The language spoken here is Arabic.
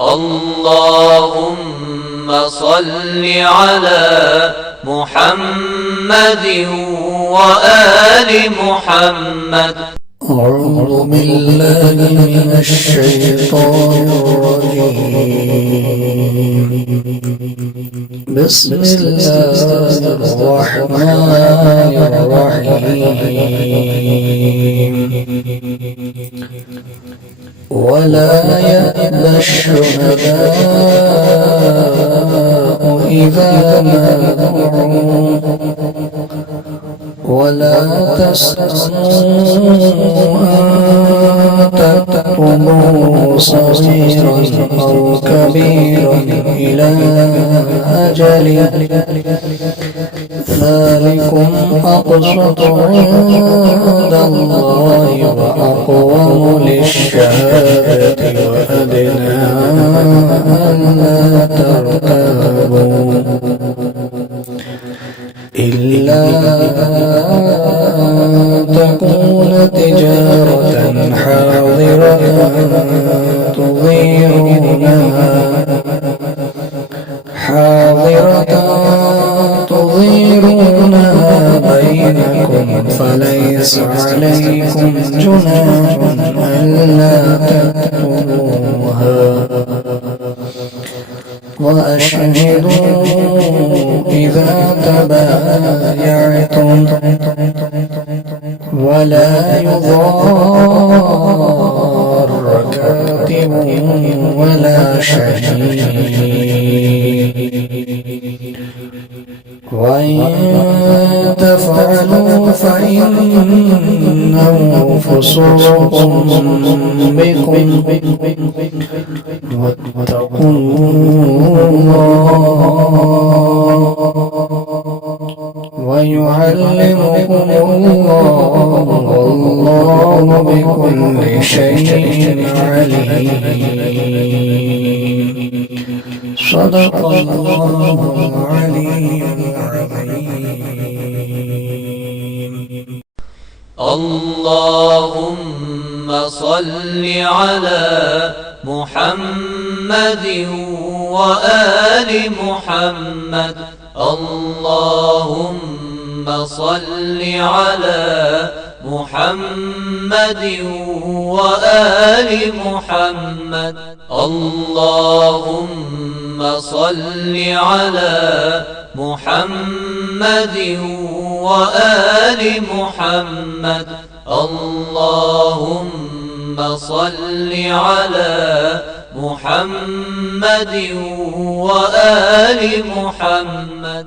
اللهم صل على محمد وآل محمد. أعوذ بالله من الشيطان الرجيم. بسم الله الرحمن الرحيم. ولا يأبى الشهداء إذا ما دعوا ولا تسأموا أن تكتبوا صغيرا أو كبيرا إلى أجله ذلكم أقسط عند الله وأقوم للشهادة وأدنى ألا ترتابوا إلا تكون تجارة حاضرة تظهرونها بينكم فليس عليكم جناح ألا تكتبوها وأشهدوا إذا تبايعتم ولا يضار كاتب ولا شهيد وإن تفعلوا فإنه فسوق بكم واتقوا الله ويعلمكم الله والله بكل شيء عليم. صدق الله العلي العظيم. اللهم صل على محمد وآل محمد. اللهم صل على محمد وآل محمد. اللهم صل على محمد وآل محمد. اللهم صل على محمد وآل محمد.